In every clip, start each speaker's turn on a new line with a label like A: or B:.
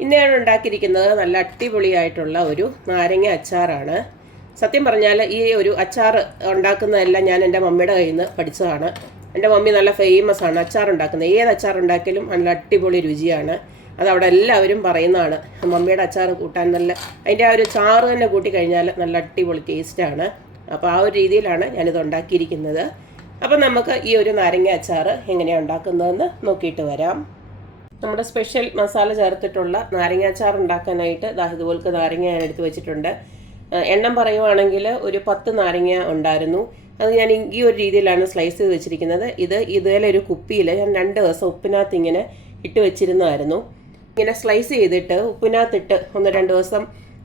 A: ഇന്ന് ഞാൻ ഉണ്ടാക്കിയിരിക്കുന്നത് നല്ല അടിപൊളിയായിട്ടുള്ള ഒരു നാരങ്ങ അച്ചാറാണ്. സത്യം പറഞ്ഞാൽ ഈ ഒരു അച്ചാർ ഉണ്ടാക്കുന്നതെല്ലാം ഞാൻ എന്റെ മമ്മിയുടെ കയ്യിൽ നിന്ന് പഠിച്ചതാണ്. എന്റെ മമ്മി നല്ല ഫേമസ് ആണ് അച്ചാർ ഉണ്ടാക്കുന്നത്. ഏത് അച്ചാർ ഉണ്ടാക്കിയാലും നല്ല അടിപൊളി രുചിയാണ്. അത് അവിടെ എല്ലാവരും പറയുന്നതാണ്. മമ്മിയുടെ അച്ചാർ കൂട്ടാൻ നല്ല അതിന്റെ ആ ഒരു ചാറ് തന്നെ കൂട്ടി കഴിഞ്ഞാൽ നല്ല അടിപൊളി ടേസ്റ്റാണ്. അപ്പോൾ ആ ഒരു രീതിയിലാണ് ഞാനിത് ഉണ്ടാക്കിയിരിക്കുന്നത്. അപ്പം നമുക്ക് ഈ ഒരു നാരങ്ങ അച്ചാർ എങ്ങനെയാണ് ഉണ്ടാക്കുന്നതെന്ന് നോക്കിയിട്ട് വരാം. നമ്മുടെ സ്പെഷ്യൽ മസാല ചേർത്തിട്ടുള്ള നാരങ്ങാച്ചാർ ഉണ്ടാക്കാനായിട്ട് ദാ ഇതുപോലത്തെ നാരങ്ങ ഞാൻ എടുത്ത് വെച്ചിട്ടുണ്ട്. എണ്ണം പറയുവാണെങ്കിൽ ഒരു പത്ത് നാരങ്ങ ഉണ്ടായിരുന്നു. അത് ഞാൻ ഈ ഒരു രീതിയിലാണ് സ്ലൈസ് ചെയ്ത് വെച്ചിരിക്കുന്നത്. ഇത് ഇതുപോലെ ഒരു കുപ്പിയിൽ ഞാൻ രണ്ട് ദിവസം ഉപ്പിനകത്ത് ഇങ്ങനെ ഇട്ട് വെച്ചിരുന്നതായിരുന്നു. ഇങ്ങനെ സ്ലൈസ് ചെയ്തിട്ട് ഉപ്പിനകത്തിട്ട് ഒന്ന് രണ്ട് ദിവസം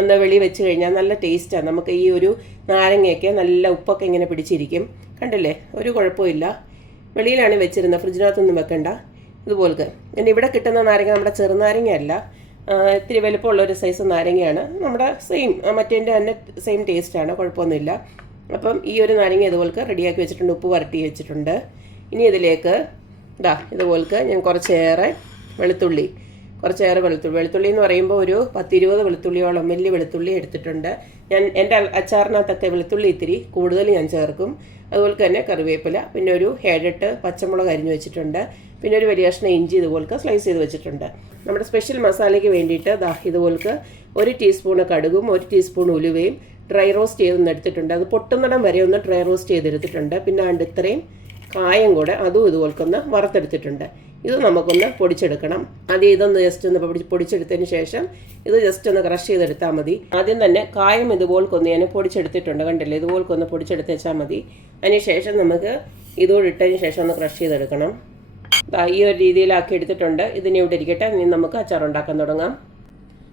A: ഒന്ന് വെളി വെച്ച് കഴിഞ്ഞാൽ നല്ല ടേസ്റ്റാണ് നമുക്ക് ഈ ഒരു നാരങ്ങയൊക്കെ നല്ല ഉപ്പൊക്കെ ഇങ്ങനെ പിടിച്ചിരിക്കും. കണ്ടില്ലേ? ഒരു കുഴപ്പമില്ല. വെളിയിലാണ് വെച്ചിരുന്നത്. ഫ്രിഡ്ജിനകത്തൊന്നും വെക്കണ്ട. ഇതുപോലത്തെ. പിന്നെ ഇവിടെ കിട്ടുന്ന നാരങ്ങ നമ്മുടെ ചെറുനാരങ്ങ അല്ല ഇത്തിരി വലുപ്പമുള്ള ഒരു സൈസ് നാരങ്ങയാണ്. നമ്മുടെ സെയിം മറ്റേന്റെ തന്നെ സെയിം ടേസ്റ്റാണ് കുഴപ്പമൊന്നുമില്ല. അപ്പം ഈ ഒരു നാരങ്ങ ഇതുപോലെ റെഡിയാക്കി വെച്ചിട്ടുണ്ട്. ഉപ്പ് വരട്ടി വെച്ചിട്ടുണ്ട്. ഇനി ഇതിലേക്ക് ഇതാ ഇതുപോലെ ഞാൻ കുറച്ചേറെ വെളുത്തുള്ളി കുറച്ചേറെ വെളുത്തുള്ളി. വെളുത്തുള്ളി എന്ന് പറയുമ്പോൾ ഒരു പത്തിരുപത് വെളുത്തുള്ളിയോളം വലിയ വെളുത്തുള്ളി എടുത്തിട്ടുണ്ട്. ഞാൻ എന്റെ അച്ചാറിനകത്തൊക്കെ വെളുത്തുള്ളി ഇത്തിരി കൂടുതൽ ഞാൻ ചേർക്കും. അതുപോലെ തന്നെ കറിവേപ്പില പിന്നെ ഒരു ഏഴെട്ട് പച്ചമുളക് അരിഞ്ഞു വെച്ചിട്ടുണ്ട്. പിന്നെ ഒരു വലിയ കഷ്ണം ഇഞ്ചി ഇതുപോലെ സ്ലൈസ് ചെയ്ത് വെച്ചിട്ടുണ്ട്. നമ്മുടെ സ്പെഷ്യൽ മസാലയ്ക്ക് വേണ്ടിയിട്ട് ദാ ഇതുപോലെ ഒരു ടീസ്പൂൺ കടുകും ഒരു ടീസ്പൂൺ ഉലുവയും ഡ്രൈ റോസ്റ്റ് ചെയ്തൊന്ന് എടുത്തിട്ടുണ്ട്. അത് പൊട്ടുന്നിടം വരെ ഒന്ന് ഡ്രൈ റോസ്റ്റ് ചെയ്തെടുത്തിട്ടുണ്ട്. പിന്നെ അണ്ട് ഇത്രയും കായം കൂടെ അതും ഇതുപോലൊന്ന് വറുത്തെടുത്തിട്ടുണ്ട്. ഇത് നമുക്കൊന്ന് പൊടിച്ചെടുക്കണം. ആദ്യം ഇതൊന്ന് ജസ്റ്റ് ഒന്ന് പൊടി പൊടിച്ചെടുത്തതിന് ശേഷം ഇത് ജസ്റ്റ് ഒന്ന് ക്രഷ് ചെയ്തെടുത്താൽ മതി. ആദ്യം തന്നെ കായം ഇതുപോൽക്കൊന്ന് ഞാൻ പൊടിച്ചെടുത്തിട്ടുണ്ട് കണ്ടില്ലേ? ഇതുപോൽക്കൊന്ന് പൊടിച്ചെടുത്ത് വെച്ചാൽ മതി. അതിന് ശേഷം നമുക്ക് ഇതോടെ ഇട്ടതിന് ശേഷം ഒന്ന് ക്രഷ് ചെയ്തെടുക്കണം. ഈ ഒരു രീതിയിലാക്കി എടുത്തിട്ടുണ്ട്. ഇതിനെ ഇവിടെ ഇരിക്കട്ടെ. ഇനി നമുക്ക് അച്ചാർ ഉണ്ടാക്കാൻ തുടങ്ങാം.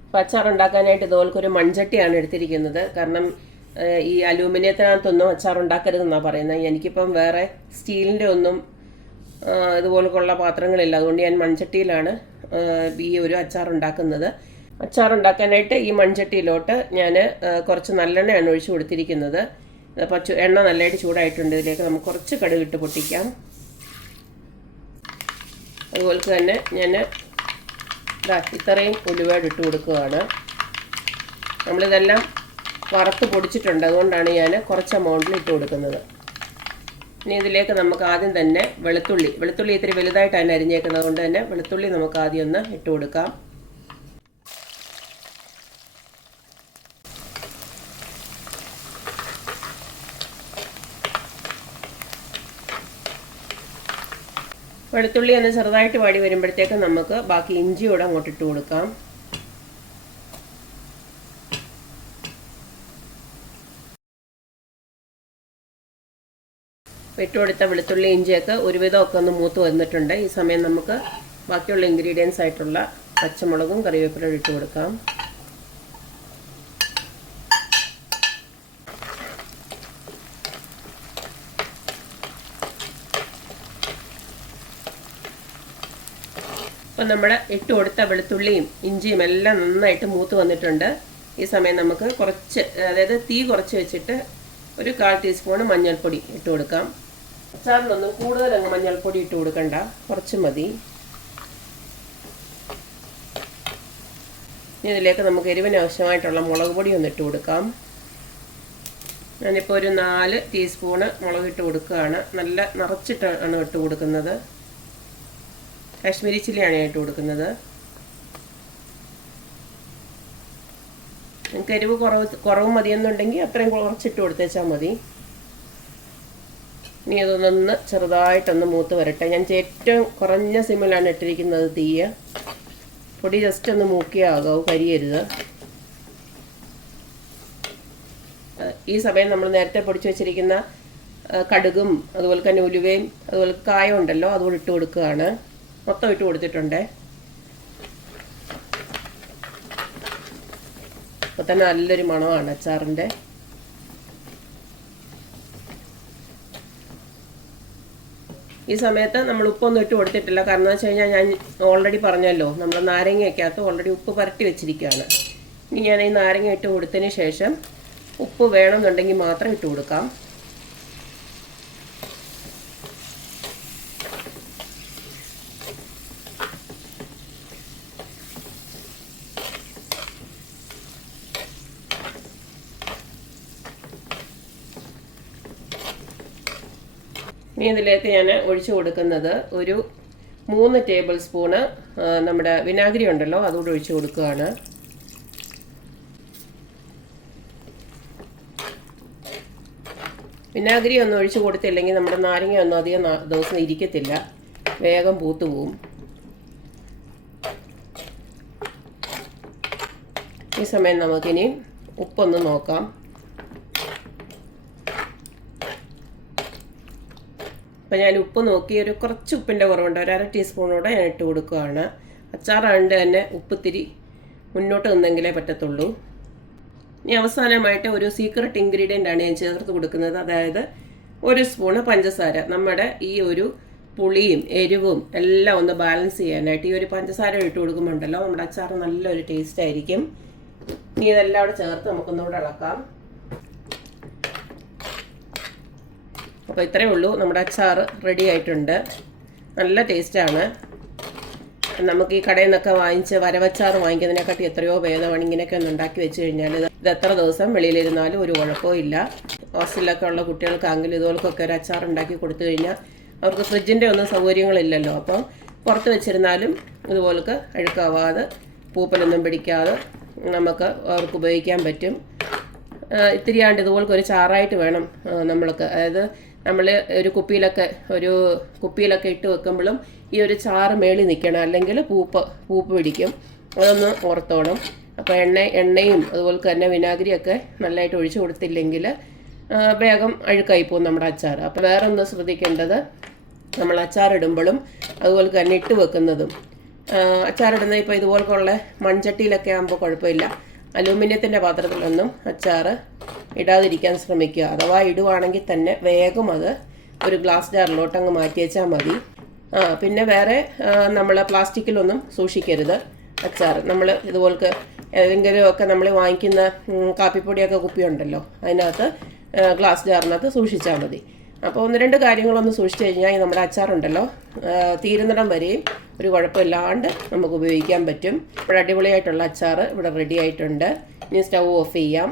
A: അപ്പോൾ അച്ചാർ ഉണ്ടാക്കാനായിട്ട് ഇതുപോലൊക്കെ ഒരു മൺചട്ടിയാണ് എടുത്തിരിക്കുന്നത്. കാരണം ഈ അലൂമിനിയത്തിനകത്തൊന്നും അച്ചാർ ഉണ്ടാക്കരുതെന്നാണ് പറയുന്നത്. എനിക്കിപ്പം വേറെ സ്റ്റീലിന്റെ ഒന്നും ഇതുപോലൊക്കെയുള്ള പാത്രങ്ങളില്ല. അതുകൊണ്ട് ഞാൻ മൺചട്ടിയിലാണ് ഈ ഒരു അച്ചാർ ഉണ്ടാക്കുന്നത് അച്ചാർ ഉണ്ടാക്കാനായിട്ട് ഈ മൺചട്ടിയിലോട്ട് ഞാൻ കുറച്ച് നല്ലെണ്ണയാണ് ഒഴിച്ചു കൊടുത്തിരിക്കുന്നത്. അപ്പോൾ എണ്ണ നല്ലതായിട്ട് ചൂടായിട്ടുണ്ട്. ഇതിലേക്ക് നമുക്ക് കുറച്ച് കടുക് ഇട്ട് പൊട്ടിക്കാം. അതുപോലെ തന്നെ ഞാൻ ഇതാ ഇത്രയും ഉലുവയുടെ ഇട്ട് കൊടുക്കുകയാണ്. നമ്മളിതെല്ലാം വറുത്ത് പൊടിച്ചിട്ടുണ്ട്. അതുകൊണ്ടാണ് ഞാൻ കുറച്ച് എമൗണ്ടിൽ ഇട്ട് കൊടുക്കുന്നത്. ഇനി ഇതിലേക്ക് നമുക്ക് ആദ്യം തന്നെ വെളുത്തുള്ളി. വെളുത്തുള്ളി ഇത്തിരി വലുതായിട്ടാണ് അരിഞ്ഞേക്കുന്നത് കൊണ്ട് തന്നെ വെളുത്തുള്ളി നമുക്ക് ആദ്യം ഒന്ന് ഇട്ട് കൊടുക്കാം. വെളുത്തുള്ളി ഒന്ന് ചെറുതായിട്ട് വാടി വരുമ്പോഴത്തേക്ക് നമുക്ക് ബാക്കി ഇഞ്ചി കൂടെ അങ്ങോട്ട് ഇട്ട് കൊടുക്കാം. ഇട്ട് കൊടുത്ത വെളുത്തുള്ളി ഇഞ്ചിയൊക്കെ ഒരുവിധമൊക്കെ ഒന്ന് മൂത്ത് വന്നിട്ടുണ്ട്. ഈ സമയം നമുക്ക് ബാക്കിയുള്ള ഇൻഗ്രീഡിയൻസ് ആയിട്ടുള്ള പച്ചമുളകും കറിവേപ്പിലും ഇട്ട് കൊടുക്കാം. അപ്പം നമ്മുടെ ഇട്ട് കൊടുത്ത വെളുത്തുള്ളിയും ഇഞ്ചിയും എല്ലാം നന്നായിട്ട് മൂത്ത് വന്നിട്ടുണ്ട്. ഈ സമയം നമുക്ക് കുറച്ച് അതായത് തീ കുറച്ച് വെച്ചിട്ട് ഒരു കാൽ ടീസ്പൂൺ മഞ്ഞൾപ്പൊടി ഇട്ട് കൊടുക്കാം. അച്ചാറിനൊന്നും കൂടുതൽ അങ്ങ് മഞ്ഞൾപ്പൊടി ഇട്ട് കൊടുക്കണ്ട. കുറച്ച് മതി. ഇനി ഇതിലേക്ക് നമുക്ക് എരിവിന് ആവശ്യമായിട്ടുള്ള മുളക് പൊടി ഒന്ന് ഇട്ട് കൊടുക്കാം. ഞാനിപ്പോൾ ഒരു നാല് ടീസ്പൂണ് മുളക് ഇട്ട് കൊടുക്കുകയാണ്. നല്ല നിറച്ചിട്ടാണ് ഇട്ട് കൊടുക്കുന്നത്. കാശ്മീരി ചില്ലിയാണ് ഇട്ട് കൊടുക്കുന്നത്. നിങ്ങൾക്ക് എരിവ് കുറവ് കുറവ് മതിയെന്നുണ്ടെങ്കിൽ അത്രയും കുറച്ചിട്ട് കൊടുത്തേച്ചാൽ മതി. ഇനി അതൊന്നൊന്ന് ചെറുതായിട്ടൊന്ന് മൂത്ത് വരട്ടെ. ഞാൻ ഏറ്റവും കുറഞ്ഞ സിമ്മിലാണ് ഇട്ടിരിക്കുന്നത് തീയ പൊടി ജസ്റ്റ് ഒന്ന് മൂക്കിയാകാവും കരിയരുത്. ഈ സമയം നമ്മൾ നേരത്തെ പൊടിച്ചു വെച്ചിരിക്കുന്ന കടുകും അതുപോലെ തന്നെ ഉലുവയും അതുപോലെ കായം ഉണ്ടല്ലോ അതുകൂടി ഇട്ട് കൊടുക്കുകയാണ്. മൊത്തം ഇട്ട് കൊടുത്തിട്ടുണ്ട്. അപ്പോൾ തന്നെ നല്ലൊരു മണമാണ് അച്ചാറിന്റെ. ഈ സമയത്ത് നമ്മൾ ഉപ്പൊന്നും ഇട്ട് കൊടുത്തിട്ടില്ല. കാരണം എന്ന് വെച്ച് കഴിഞ്ഞാൽ ഞാൻ ഓൾറെഡി പറഞ്ഞല്ലോ നമ്മൾ നാരങ്ങയ്ക്കകത്ത് ഓൾറെഡി ഉപ്പ് പരട്ടി വെച്ചിരിക്കുകയാണ്. ഇനി ഞാൻ ഈ നാരങ്ങ ഇട്ട് കൊടുത്തതിന് ശേഷം ഉപ്പ് വേണമെന്നുണ്ടെങ്കിൽ മാത്രം ഇട്ട് കൊടുക്കാം. ഇനി ഇതിലേക്ക് ഞാൻ ഒഴിച്ചു കൊടുക്കുന്നത് ഒരു മൂന്ന് ടേബിൾ സ്പൂണ് നമ്മുടെ വിനാഗിരി ഉണ്ടല്ലോ അതുകൂടെ ഒഴിച്ചു കൊടുക്കുകയാണ്. വിനാഗിരി ഒന്നും ഒഴിച്ചു കൊടുത്തില്ലെങ്കിൽ നമ്മുടെ നാരങ്ങ ഒന്നും അധികം ദിവസം ഇരിക്കത്തില്ല. വേഗം പൂത്തു പോവും. ഈ സമയം നമുക്കിനി ഉപ്പൊന്ന് നോക്കാം. അപ്പം ഞാൻ ഉപ്പ് നോക്കി ഒരു കുറച്ച് ഉപ്പിന്റെ കുറവുണ്ട്. ഒരു അര ടീസ്പൂണോടെ ഞാൻ ഇട്ട് കൊടുക്കുകയാണ്. അച്ചാറാണ്ട് തന്നെ ഉപ്പ് തിരി മുന്നോട്ട് നിന്നെങ്കിലേ പറ്റത്തുള്ളൂ. ഇനി അവസാനമായിട്ട് ഒരു സീക്രട്ട് ഇൻഗ്രീഡിയന്റ് ആണ് ഞാൻ ചേർത്ത് കൊടുക്കുന്നത്. അതായത് ഒരു സ്പൂണ് പഞ്ചസാര. നമ്മുടെ ഈ ഒരു പുളിയും എരിവും എല്ലാം ഒന്ന് ബാലൻസ് ചെയ്യാനായിട്ട് ഈ ഒരു പഞ്ചസാര ഇട്ട് കൊടുക്കുമ്പോണ്ടല്ലോ നമ്മുടെ അച്ചാർ നല്ലൊരു ടേസ്റ്റ് ആയിരിക്കും. ഇനി ഇതെല്ലാം കൂടെ ചേർത്ത് നമുക്കൊന്നുകൂടെ ഇളക്കാം. അപ്പോൾ ഇത്രയേ ഉള്ളൂ. നമ്മുടെ അച്ചാർ റെഡി ആയിട്ടുണ്ട്. നല്ല ടേസ്റ്റാണ് നമുക്ക് ഈ കടയിൽ നിന്നൊക്കെ വാങ്ങിച്ച് വരവച്ചാർ വാങ്ങിക്കുന്നതിനെക്കാട്ടി എത്രയോ ഭേദമാണ് ഇങ്ങനെയൊക്കെ ഒന്ന് ഉണ്ടാക്കി വെച്ച് കഴിഞ്ഞാൽ ഇത് എത്ര ദിവസം വെളിയിലിരുന്നാലും ഒരു കുഴപ്പവും ഇല്ല. ഹോസ്റ്റലിലൊക്കെ ഉള്ള കുട്ടികൾക്കാണെങ്കിലും ഇതുപോലൊക്കെ ഒരു അച്ചാർ ഉണ്ടാക്കി കൊടുത്തു കഴിഞ്ഞാൽ അവർക്ക് ഫ്രിഡ്ജിന്റെ ഒന്നും സൗകര്യങ്ങളില്ലല്ലോ. അപ്പം പുറത്ത് വെച്ചിരുന്നാലും ഇതുപോലൊക്കെ അഴുക്കാവാതെ പൂപ്പലൊന്നും പിടിക്കാതെ നമുക്ക് അവർക്ക് ഉപയോഗിക്കാൻ പറ്റും. ഇത്തിരിയാണ്ട് ഇതുപോലൊക്കെ ഒരു ചാറായിട്ട് വേണം നമ്മൾക്ക്. അതായത് നമ്മൾ ഒരു കുപ്പിയിലൊക്കെ ഒരു കുപ്പിയിലൊക്കെ ഇട്ട് വെക്കുമ്പോഴും ഈ ഒരു ചാറ് മേളിൽ നിൽക്കണം അല്ലെങ്കിൽ പൂപ്പ് പൂപ്പ് പിടിക്കും. അതൊന്ന് ഓർത്തോണം അപ്പോൾ എണ്ണ എണ്ണയും അതുപോലെ തന്നെ വിനാഗിരിയൊക്കെ നല്ലതായിട്ട് ഒഴിച്ചു കൊടുത്തില്ലെങ്കിൽ വേഗം അഴുക്കായി പോകും നമ്മുടെ അച്ചാർ. അപ്പോൾ വേറെ ഒന്ന് ശ്രദ്ധിക്കേണ്ടത് നമ്മൾ അച്ചാറിടുമ്പോഴും അതുപോലെ തന്നെ ഇട്ട് വെക്കുന്നതും. അച്ചാറിടുന്ന ഇപ്പോൾ ഇതുപോലെയുള്ള മൺചട്ടിയിലൊക്കെ ആകുമ്പോൾ കുഴപ്പമില്ല. അലൂമിനിയത്തിന്റെ പാത്രത്തിലൊന്നും അച്ചാർ ഇടാതിരിക്കാൻ ശ്രമിക്കുക. അഥവാ ഇടുവാണെങ്കിൽ തന്നെ വേഗം അത് ഒരു ഗ്ലാസ് ജാറിലോട്ട് അങ്ങ് മാറ്റി വെച്ചാൽ മതി. ആ പിന്നെ വേറെ നമ്മൾ പ്ലാസ്റ്റിക്കിലൊന്നും സൂക്ഷിക്കരുത്. അച്ചാർ നമ്മൾ ഇതുപോലത്തെ ഏതെങ്കിലും ഒക്കെ നമ്മൾ വാങ്ങിക്കുന്ന കാപ്പിപ്പൊടിയൊക്കെ കുപ്പിയുണ്ടല്ലോ അതിനകത്ത് ഗ്ലാസ് ജാറിനകത്ത് സൂക്ഷിച്ചാൽ മതി. അപ്പോൾ ഒന്ന് രണ്ട് കാര്യങ്ങളൊന്ന് സൂക്ഷിച്ചു കഴിഞ്ഞാൽ നമ്മുടെ അച്ചാറുണ്ടല്ലോ തീരുന്നിടം വരെയും ഒരു കുഴപ്പമില്ലാണ്ട് നമുക്ക് ഉപയോഗിക്കാൻ പറ്റും. ഇവിടെ അടിപൊളിയായിട്ടുള്ള അച്ചാർ ഇവിടെ റെഡി ആയിട്ടുണ്ട്. ഇനി സ്റ്റൗ ഓഫ് ചെയ്യാം.